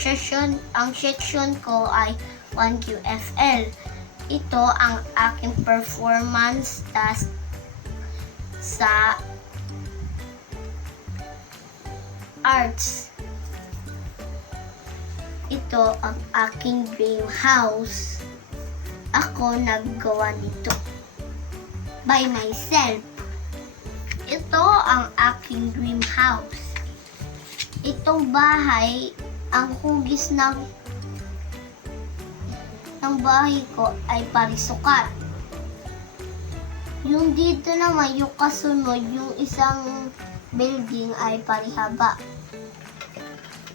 ang section ko ay 1QFL. Ito ang aking performance task sa arts. Ito ang aking dream house. Ako naggawa nito by myself. Ito ang aking dream house. Itong bahay, ang hugis ng bahay ko ay parisukat. Yung dito naman, yung kasunod, yung isang building ay parihaba.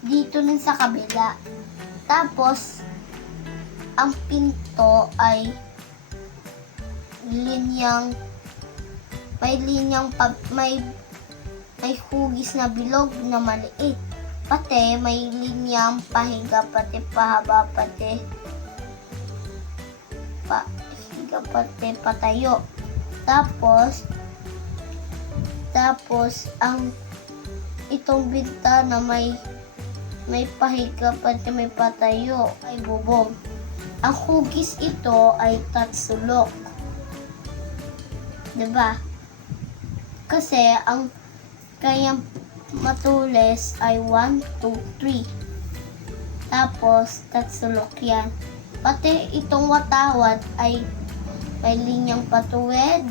Dito rin sa kabila. Tapos, ang pinto ay may hugis na bilog na maliit. Pati may linyang pahiga, pati pahaba, pati patayo. Tapos ang itong bintana may pahiga, pati may patayo, ay bubong. Ang hugis ito ay tatsulok. Diba? Kasi ang kayang matulis ay 1, 2, 3. Tapos tatsulok yan. Pati itong watawat ay may linyang patuwid,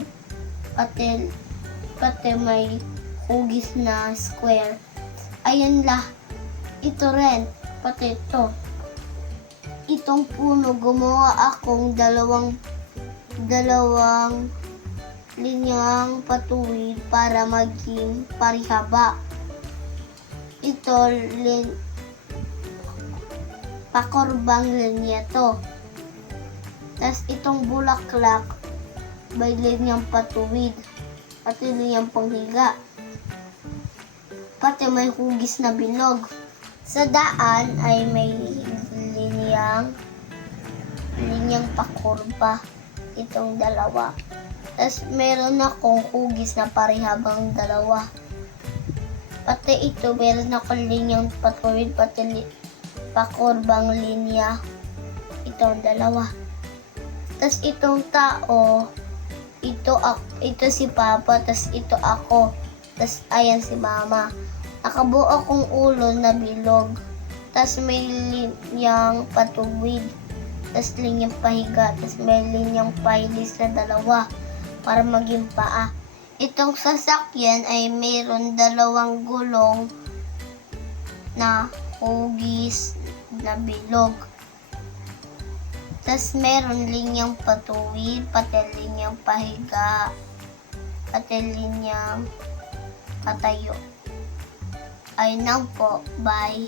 pati may hugis na square. Ayan lah. Ito rin, pati ito. Itong puno, gumawa akong dalawang linyang patuwid para maging parihaba. Ito, pakurbang linya to. Tapos itong bulaklak, may linyang patuwid, pati linyang panghiga, pati may hugis na bilog. Sa daan ay may linyang pakurba, itong dalawa. Tapos meron akong hugis na parihabang dalawa. Pati ito, meron akong linyang patuwid, pati pakurbang linya, itong dalawa. Tapos itong tao, ito si Papa, tapos ito ako, tapos ayan si Mama. Nakabuo akong ulo na bilog, tapos may linyang patuwid, tapos linyang pahiga, tapos may linyang pailis na dalawa para maging paa. Itong sasakyan ay mayroon 2 gulong na hugis na bilog. Tapos meron linyang patuwid, pati linyang pahiga, pati linyang patayo. Ayun lang po. Bye.